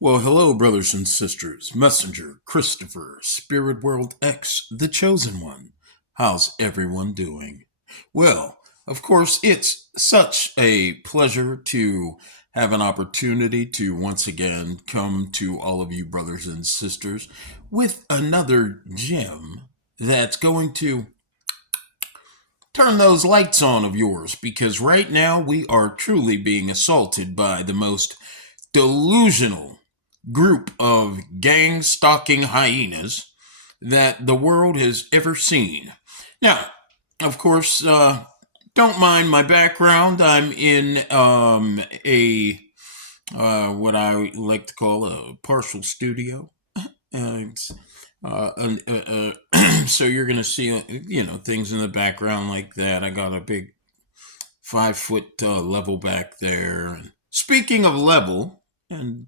Well, hello, brothers and sisters. Messenger, Christopher, Spirit World X, the Chosen One. How's everyone doing? Well, of course, it's such a pleasure to have an opportunity to once again come to all of you, brothers and sisters, with another gem that's going to turn those lights on of yours because right now we are truly being assaulted by the most delusional group of gang stalking hyenas that the world has ever seen. Now, of course, don't mind my background. I'm in a what I like to call a partial studio. Uh, so you're gonna see, things in the background like that. I got a big 5 foot level back there. And speaking of level, and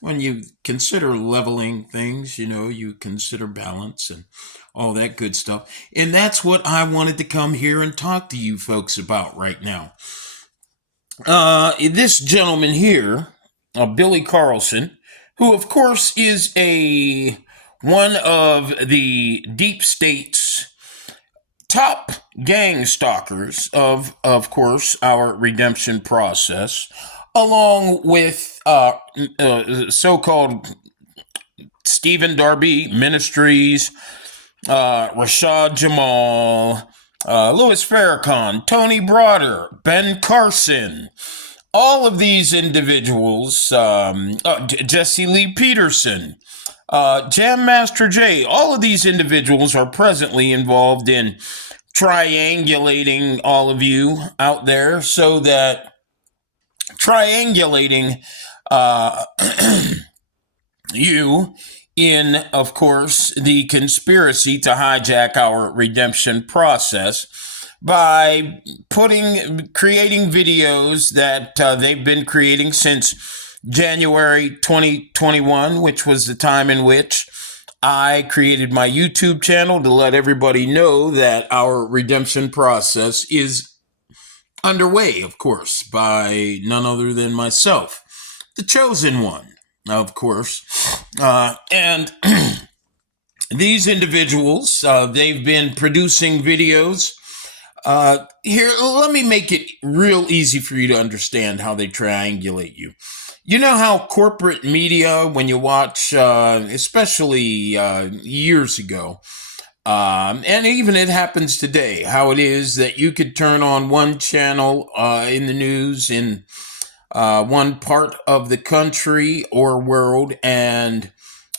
when you consider leveling things, you consider balance and all that good stuff. And that's what I wanted to come here and talk to you folks about right now. This gentleman here, Billy Carlson, who of course is a one of the deep state's top gang stalkers of course, our redemption process, along with so-called Stephen Darby Ministries, Rashad Jamal, Louis Farrakhan, Tony Broader, Ben Carson. All of these individuals, Jesse Lee Peterson, Jam Master Jay, all of these individuals are presently involved in triangulating all of you out there so that triangulating you in, of course, the conspiracy to hijack our redemption process by creating videos that they've been creating since January 2021, which was the time in which I created my YouTube channel to let everybody know that our redemption process is underway, of course, by none other than myself, the Chosen One, of course. And these individuals, they've been producing videos. Here, let me make it real easy for you to understand how they triangulate you. You know how corporate media, when you watch, especially years ago, and even it happens today, how it is that you could turn on one channel in the news in one part of the country or world, and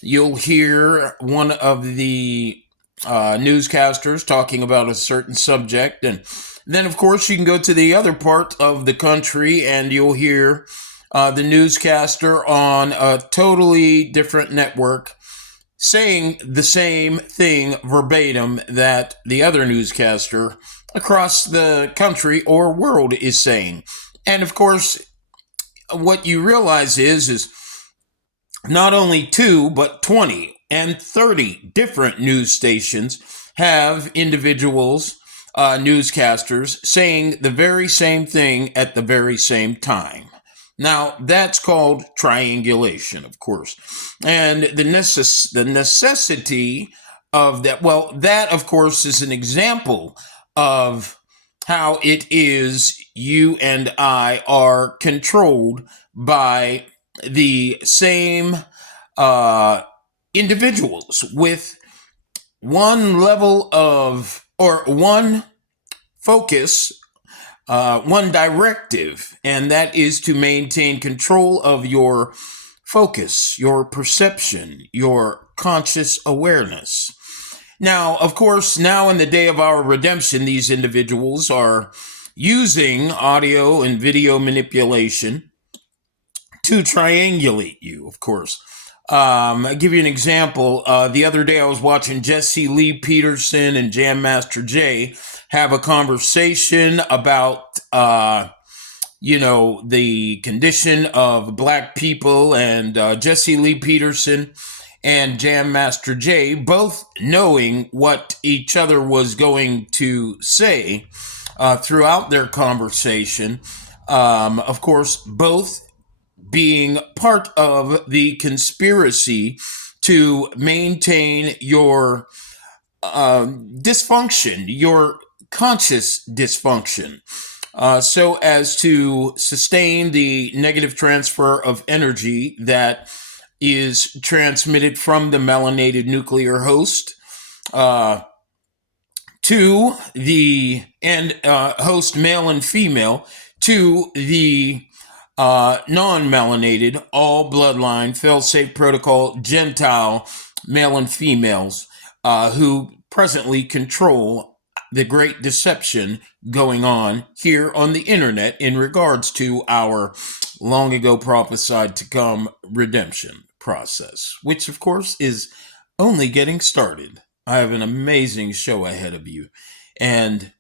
you'll hear one of the newscasters talking about a certain subject, and then of course you can go to the other part of the country and you'll hear the newscaster on a totally different network saying the same thing verbatim that the other newscaster across the country or world is saying. And of course, what you realize is not only 2, but 20 and 30 different news stations have individuals, newscasters, saying the very same thing at the very same time. Now, that's called triangulation, of course. And the necessity of that, well, that, of course, is an example of how it is you and I are controlled by the same individuals with one level of, or one focus, one directive, and that is to maintain control of your focus, your perception, your conscious awareness. Now, of course, now in the day of our redemption, these individuals are using audio and video manipulation to triangulate you, of course. I'll give you an example. The other day I was watching Jesse Lee Peterson and Jam Master Jay have a conversation about, the condition of black people, and Jesse Lee Peterson and Jam Master Jay both knowing what each other was going to say throughout their conversation. Of course, both being part of the conspiracy to maintain your dysfunction, your conscious dysfunction, so as to sustain the negative transfer of energy that is transmitted from the melanated nuclear host to the host male and female to the non-melanated, all bloodline, fail-safe protocol, Gentile male and females who presently control the great deception going on here on the internet in regards to our long ago prophesied to come redemption process, which of course is only getting started. I have an amazing show ahead of you, and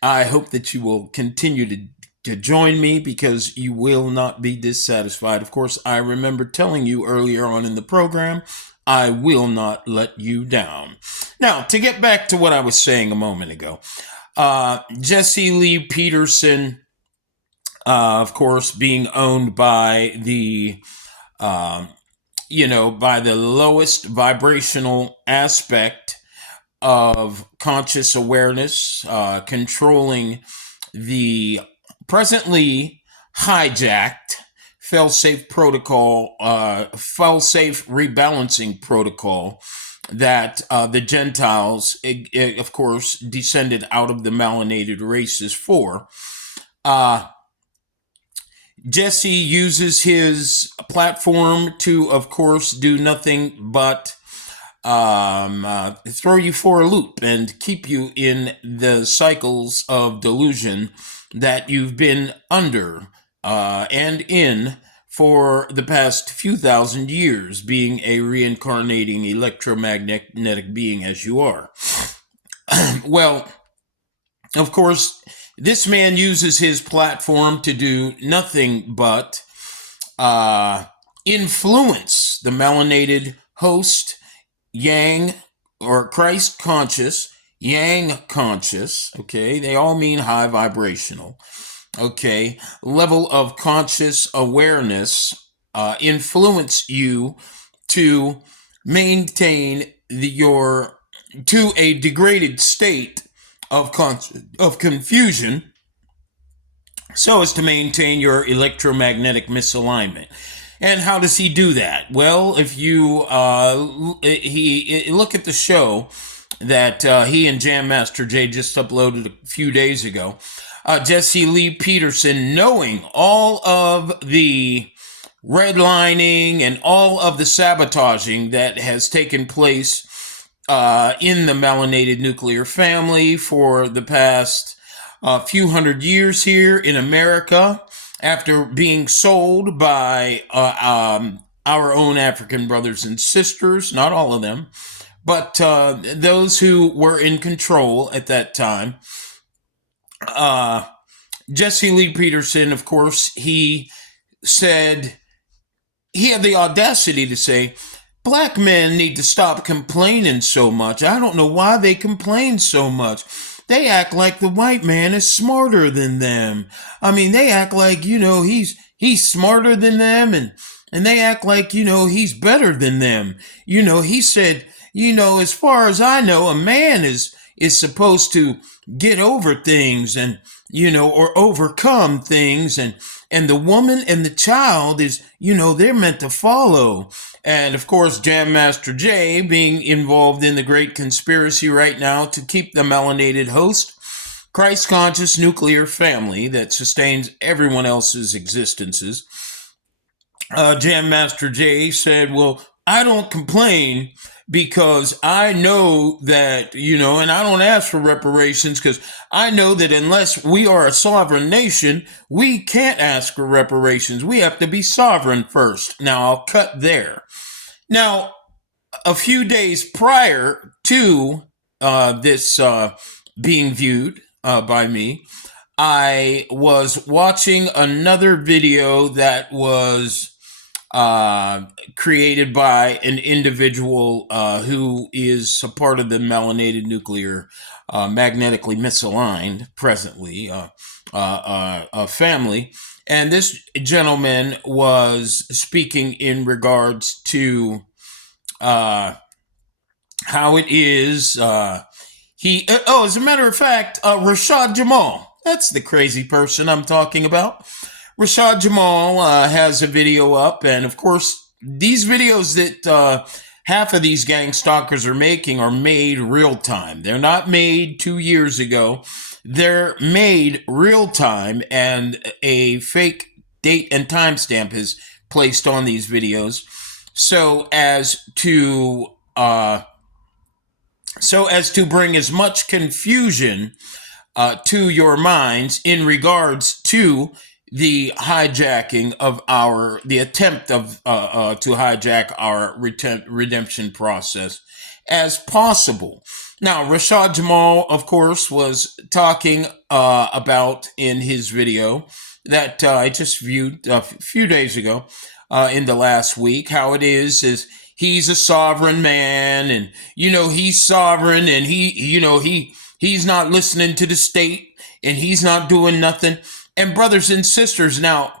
I hope that you will continue to join me, because you will not be dissatisfied. Of course, I remember telling you earlier on in the program, I will not let you down. Now, to get back to what I was saying a moment ago, Jesse Lee Peterson, of course, being owned by the by the lowest vibrational aspect of conscious awareness, controlling the presently hijacked fail-safe protocol, fail-safe rebalancing protocol that the Gentiles, of course, descended out of the melanated races for. Jesse uses his platform to, of course, do nothing but throw you for a loop and keep you in the cycles of delusion that you've been under and in for the past few thousand years, being a reincarnating electromagnetic being as you are. Well, of course, this man uses his platform to do nothing but influence the melanated host, Yang, or Christ conscious, Yang conscious, okay? They all mean high vibrational, okay? Level of conscious awareness, influence you to maintain to a degraded state of confusion, so as to maintain your electromagnetic misalignment. And how does he do that? Well, if you look at the show that he and Jam Master Jay just uploaded a few days ago, Jesse Lee Peterson, knowing all of the redlining and all of the sabotaging that has taken place in the melanated nuclear family for the past few hundred years here in America, after being sold by our own African brothers and sisters, not all of them, but those who were in control at that time. Jesse Lee Peterson, of course, he had the audacity to say, black men need to stop complaining so much. I don't know why they complain so much. They act like the white man is smarter than them. I mean, they act like, he's smarter than them, and they act like, he's better than them. He said, as far as I know, a man is supposed to get over things and, or overcome things, and the woman and the child is, they're meant to follow. And of course, Jam Master Jay being involved in the great conspiracy right now to keep the melanated host, Christ conscious nuclear family that sustains everyone else's existences. Jam Master Jay said, well, I don't complain because I know that, and I don't ask for reparations because I know that unless we are a sovereign nation, we can't ask for reparations. We have to be sovereign first. Now, I'll cut there. Now, a few days prior to this being viewed by me, I was watching another video that was created by an individual who is a part of the melanated nuclear, magnetically misaligned presently, family. And this gentleman was speaking in regards to how it is. As a matter of fact, Rashad Jamal, that's the crazy person I'm talking about. Rashad Jamal has a video up, and of course, these videos that half of these gang stalkers are making are made real time. They're not made 2 years ago. They're made real time, and a fake date and timestamp is placed on these videos so as to bring as much confusion to your minds in regards to the hijacking of the attempt of to hijack our redemption process as possible. Now, Rashad Jamal, of course, was talking about in his video that I just viewed a few days ago in the last week, how it is he's a sovereign man, and he's sovereign, and he's not listening to the state, and he's not doing nothing. And brothers and sisters, now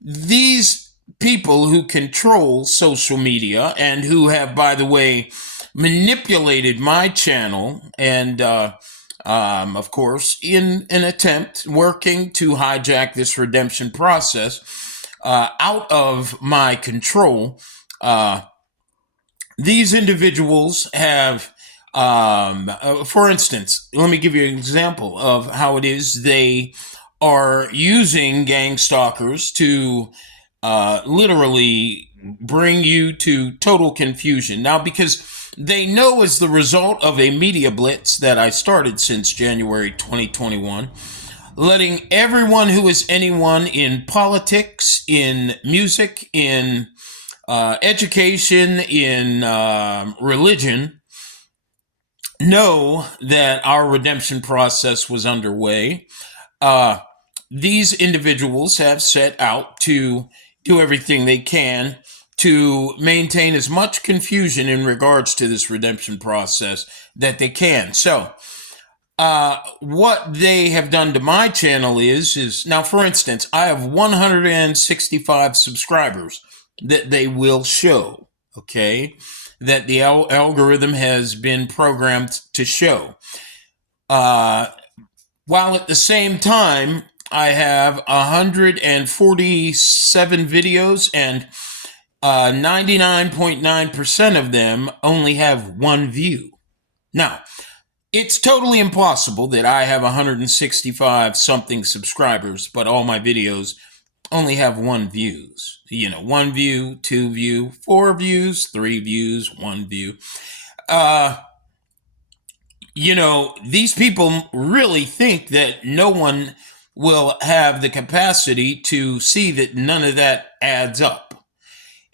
these people who control social media and who have, by the way, manipulated my channel and of course in an attempt working to hijack this redemption process out of my control, these individuals have, for instance, let me give you an example of how it is they are using gang stalkers to literally bring you to total confusion. Now, because they know, as the result of a media blitz that I started since January 2021, letting everyone who is anyone in politics, in music, in education, in religion, know that our redemption process was underway. These individuals have set out to do everything they can to maintain as much confusion in regards to this redemption process that they can. So, what they have done to my channel is now, for instance, I have 165 subscribers that they will show, okay, that the algorithm has been programmed to show. While at the same time, I have 147 videos, and 99.9% of them only have one view. Now, it's totally impossible that I have 165 something subscribers, but all my videos only have one views. One view, 2 view, 4 views, 3 views, 1 view. These people really think that no one will have the capacity to see that none of that adds up.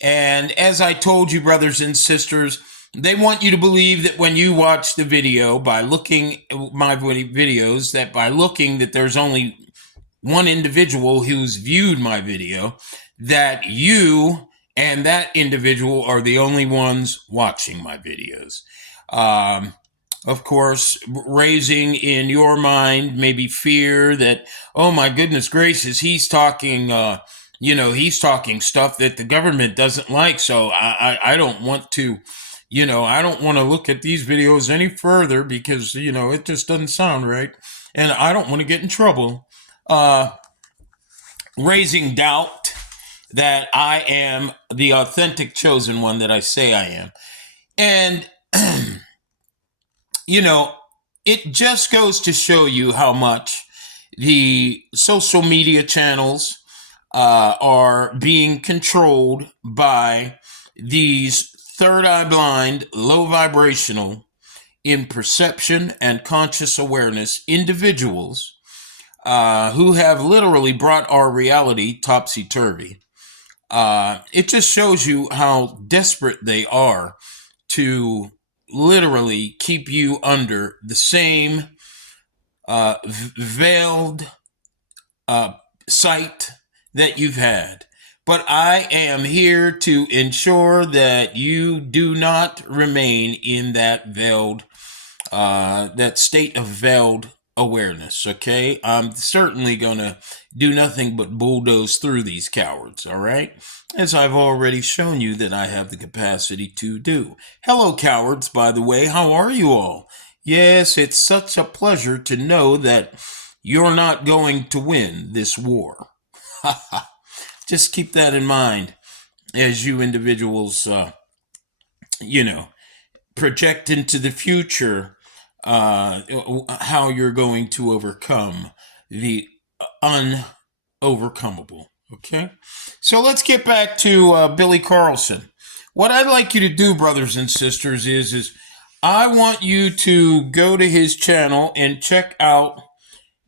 And as I told you, brothers and sisters, they want you to believe that when you watch the video, by looking at my videos, that by looking that there's only one individual who's viewed my video, that you and that individual are the only ones watching my videos. Of course, raising in your mind maybe fear that, oh my goodness gracious, he's talking, he's talking stuff that the government doesn't like. So I don't want to, I don't want to look at these videos any further because, it just doesn't sound right. And I don't want to get in trouble. Raising doubt that I am the authentic chosen one that I say I am. And, it just goes to show you how much the social media channels are being controlled by these third eye blind, low vibrational, in perception and conscious awareness individuals who have literally brought our reality topsy-turvy. It just shows you how desperate they are to literally keep you under the same veiled sight that you've had. But I am here to ensure that you do not remain in that veiled, that state of veiled awareness, okay? I'm certainly going to do nothing but bulldoze through these cowards, all right? As I've already shown you that I have the capacity to do. Hello, cowards, by the way. How are you all? Yes, it's such a pleasure to know that you're not going to win this war. Just keep that in mind as you individuals, project into the future how you're going to overcome the unovercomable. Okay? So let's get back to Billy Carlson. What I'd like you to do, brothers and sisters, is I want you to go to his channel and check out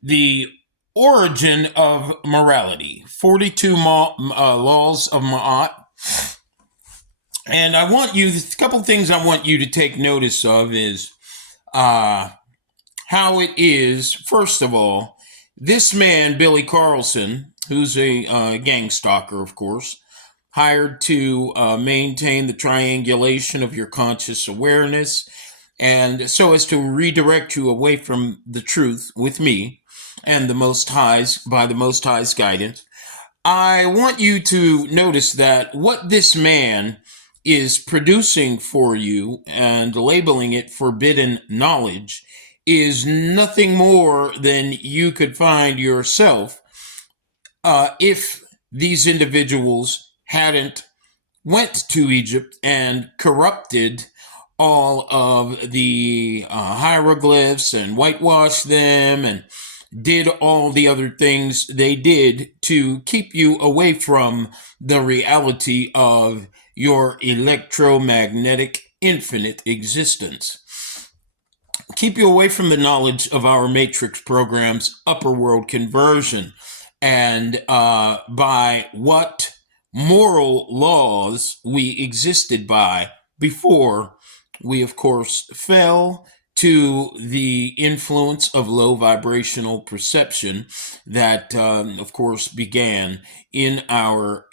the origin of morality, 42 laws of Ma'at. And I want you, a couple things I want you to take notice of is how it is, first of all, this man, Billy Carlson, who's a gang stalker, of course, hired to maintain the triangulation of your conscious awareness, and so as to redirect you away from the truth with me and the Most High's, by the Most High's guidance. I want you to notice that what this man is producing for you and labeling it forbidden knowledge is nothing more than you could find yourself if these individuals hadn't went to Egypt and corrupted all of the hieroglyphs and whitewashed them and did all the other things they did to keep you away from the reality of your electromagnetic infinite existence. Keep you away from the knowledge of our matrix program's upper world conversion and by what moral laws we existed by before we, of course, fell to the influence of low vibrational perception that, of course, began in our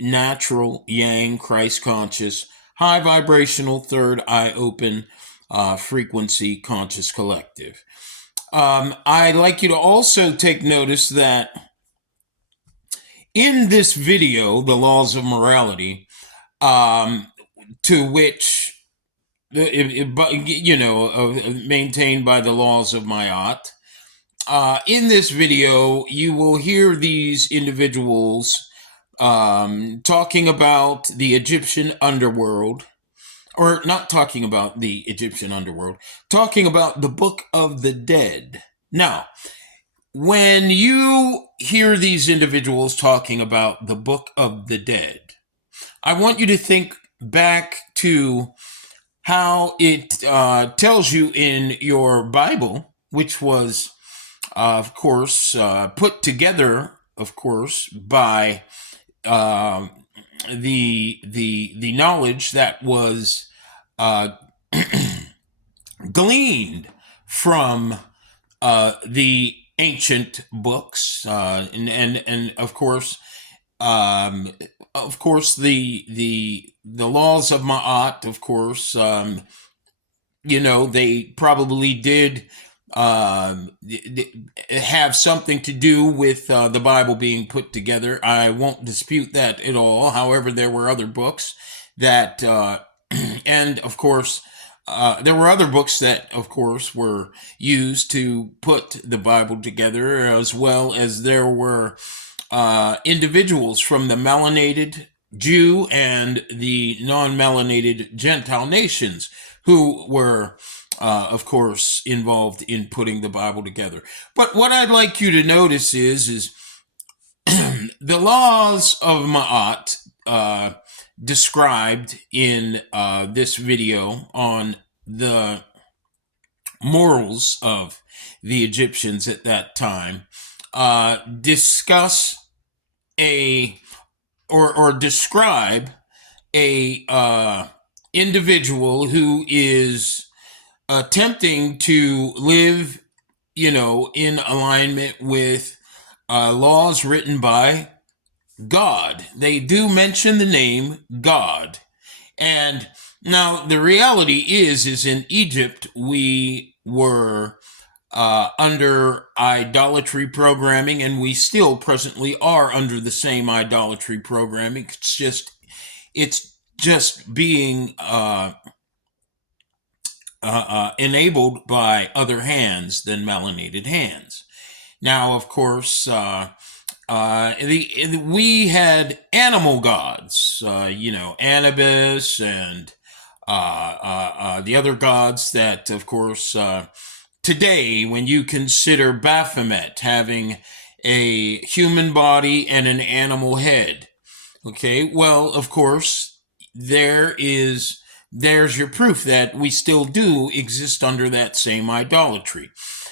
natural yang Christ conscious, high vibrational, third eye open frequency conscious collective. I'd like you to also take notice that in this video, The Laws of Morality, to which maintained by the laws of Ma'at. In this video, you will hear these individuals talking about the Egyptian underworld, or not talking about the Egyptian underworld, talking about the Book of the Dead. Now, when you hear these individuals talking about the Book of the Dead, I want you to think back to how it tells you in your Bible, which was, of course, put together, of course, by the knowledge that was gleaned from the ancient books, and of course, the laws of Ma'at, of course, they probably did have something to do with the Bible being put together. I won't dispute that at all. However, there were other books that, and of course, there were other books that, of course, were used to put the Bible together, as well as there were individuals from the melanated Jew and the non-melanated Gentile nations who were, of course, involved in putting the Bible together. But what I'd like you to notice is the laws of Ma'at described in this video on the morals of the Egyptians at that time discuss or describe a individual who is attempting to live, in alignment with laws written by God. They do mention the name God. And now the reality is in Egypt, we were under idolatry programming, and we still presently are under the same idolatry programming. It's just being enabled by other hands than melanated hands. Now, of course, we had animal gods, Anubis and the other gods that, of course, today, when you consider Baphomet having a human body and an animal head, okay, well, of course, there's your proof that we still do exist under that same idolatry.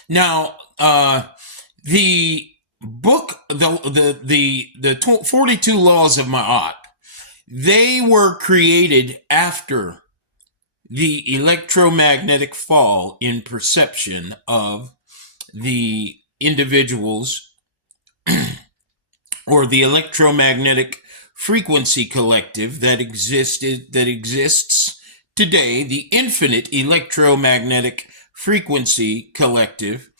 Now, the book, the 42 laws of Ma'at, they were created after the electromagnetic fall in perception of the individuals, or the electromagnetic frequency collective that exists today, the infinite electromagnetic frequency collective,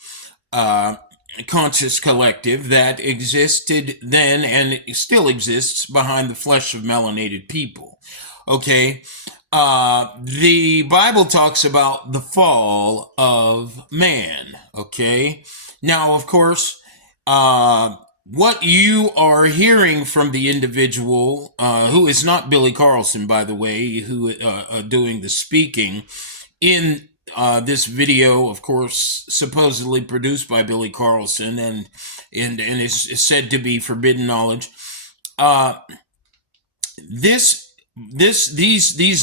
conscious collective that existed then and still exists behind the flesh of melanated people. Okay, the Bible talks about the fall of man. Okay, now, of course, what you are hearing from the individual, who is not Billy Carlson, by the way, who doing the speaking in this video, of course, supposedly produced by Billy Carlson and is said to be forbidden knowledge. These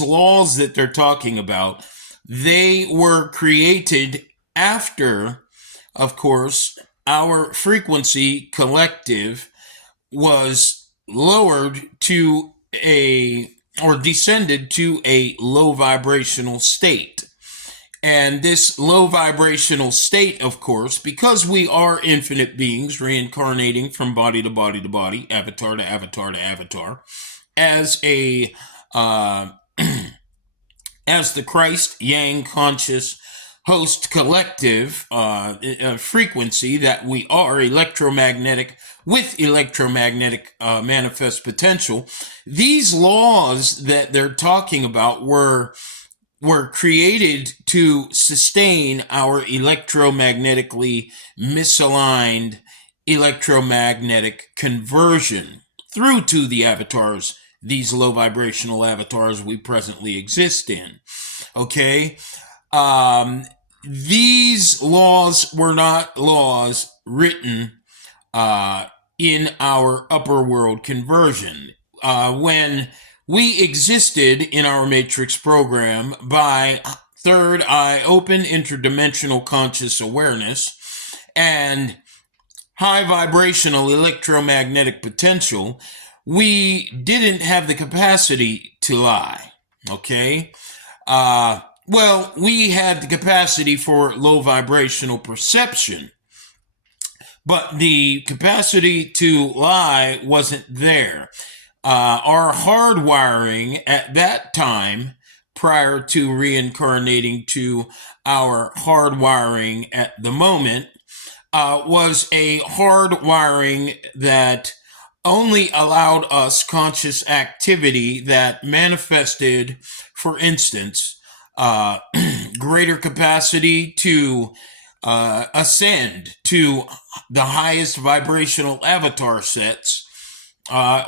laws that they're talking about, they were created after, of course, our frequency collective was lowered to or descended to a low vibrational state. And this low vibrational state, of course, because we are infinite beings reincarnating from body to body to body, avatar to avatar to avatar, as as the Christ Yang conscious host collective frequency that we are, electromagnetic with electromagnetic manifest potential. These laws that they're talking about were created to sustain our electromagnetically misaligned electromagnetic conversion through to the avatars, these low vibrational avatars we presently exist in. Okay? These laws were not laws written in our upper world conversion. When we existed in our Matrix program by third eye open interdimensional conscious awareness and high vibrational electromagnetic potential, we didn't have the capacity to lie. Okay? Well, we had the capacity for low vibrational perception, but the capacity to lie wasn't there. Our hardwiring at that time, prior to reincarnating to our hardwiring at the moment, was a hardwiring that only allowed us conscious activity that manifested, for instance, greater capacity to ascend to the highest vibrational avatar sets,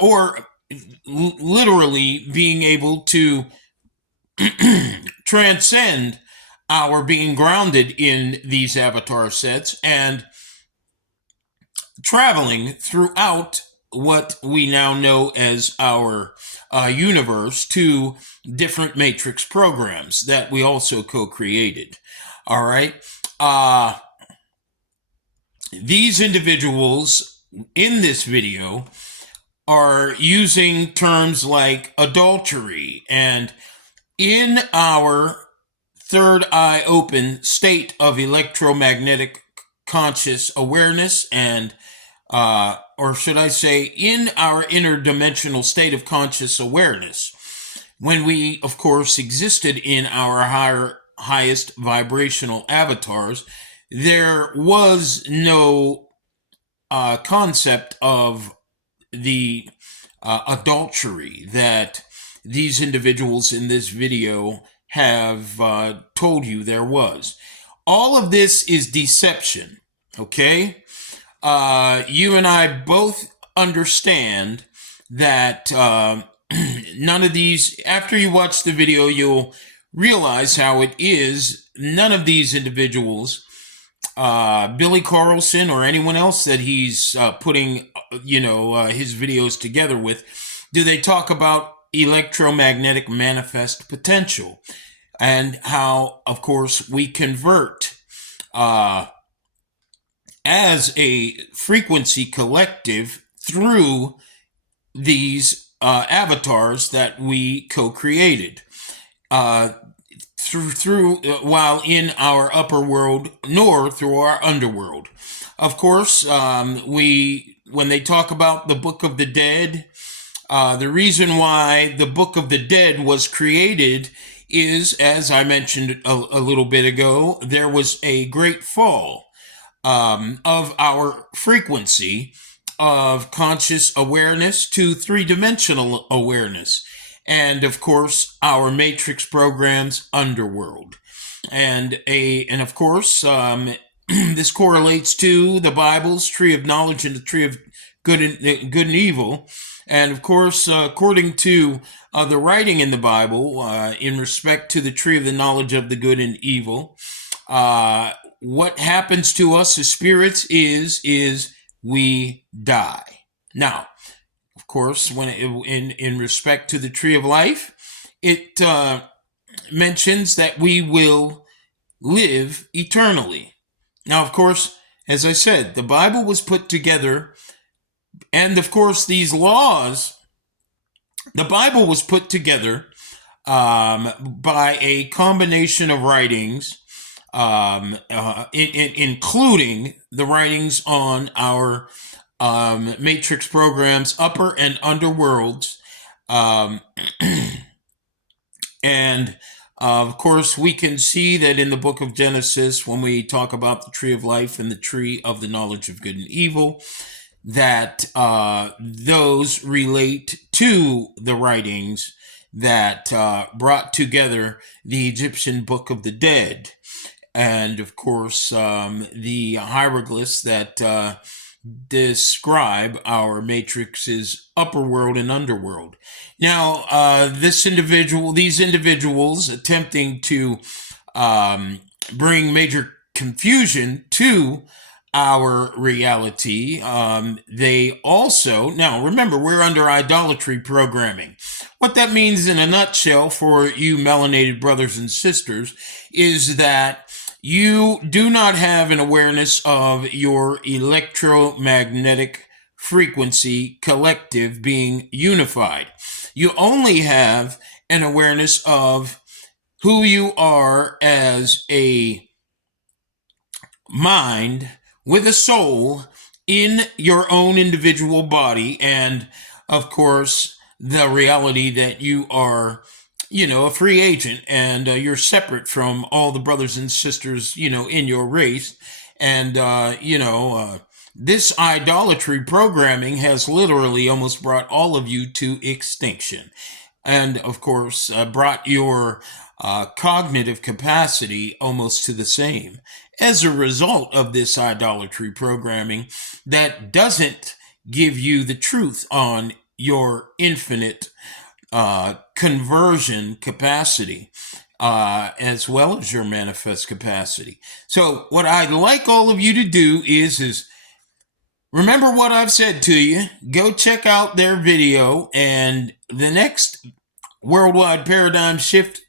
or literally being able to transcend our being grounded in these avatar sets and traveling throughout what we now know as our universe to different matrix programs that we also co-created. All right. These individuals in this video are using terms like adultery, and in our third eye open state of electromagnetic conscious awareness, and or should I say in our interdimensional state of conscious awareness, when we of course existed in our highest vibrational avatars, there was no concept of the adultery that these individuals in this video have told you there was. All of this is deception, okay? You and I both understand that none of these, after you watch the video, you'll realize how it is. None of these individuals, Billy Carlson or anyone else that he's putting, his videos together with, do they talk about electromagnetic manifest potential and how, of course, we convert as a frequency collective through these avatars that we co-created through while in our upper world nor through our underworld. Of course, when they talk about the Book of the Dead, the reason why the Book of the Dead was created is, as I mentioned a little bit ago, there was a great fall of our frequency of conscious awareness to three-dimensional awareness. And of course, our matrix programs underworld. And of course, this correlates to the Bible's tree of knowledge and the tree of good and evil. And of course, according to the writing in the Bible, in respect to the tree of the knowledge of the good and evil, what happens to us as spirits is we die. Now, of course, when in respect to the tree of life, it mentions that we will live eternally. Now, of course, as I said, the Bible was put together, and of course, these laws, the Bible was put together by a combination of writings, including the writings on our matrix programs, upper and underworlds. And of course, we can see that in the book of Genesis, when we talk about the tree of life and the tree of the knowledge of good and evil, that those relate to the writings that brought together the Egyptian Book of the Dead. And of course, the hieroglyphs that describe our matrix's upper world and underworld. Now, these individuals attempting to bring major confusion to our reality, they also, now remember, we're under idolatry programming. What that means in a nutshell for you melanated brothers and sisters is that you do not have an awareness of your electromagnetic frequency collective being unified. You only have an awareness of who you are as a mind with a soul in your own individual body, and of course, the reality that you are, a free agent, and you're separate from all the brothers and sisters, in your race. And, this idolatry programming has literally almost brought all of you to extinction. And, of course, brought your cognitive capacity almost to the same as a result of this idolatry programming that doesn't give you the truth on your infinite conversion capacity, as well as your manifest capacity. So what I'd like all of you to do is remember what I've said to you. Go check out their video, and the next Worldwide Paradigm Shift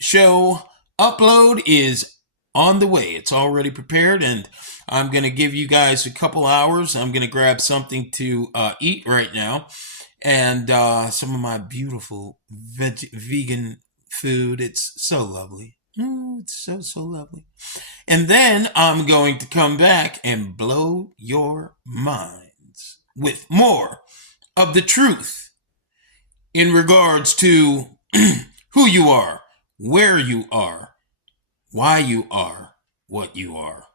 show upload is on the way. It's already prepared, and I'm going to give you guys a couple hours. I'm going to grab something to eat right now, and some of my beautiful vegan food. It's so lovely. It's so lovely. And then I'm going to come back and blow your minds with more of the truth in regards to who you are, where you are, why you are what you are.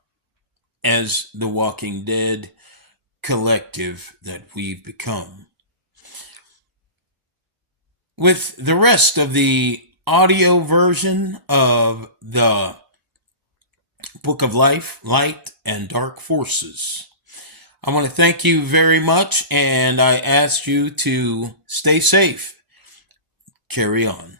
as the Walking Dead collective that we've become. With the rest of the audio version of the Book of Life, Light, and Dark Forces, I want to thank you very much, and I ask you to stay safe. Carry on.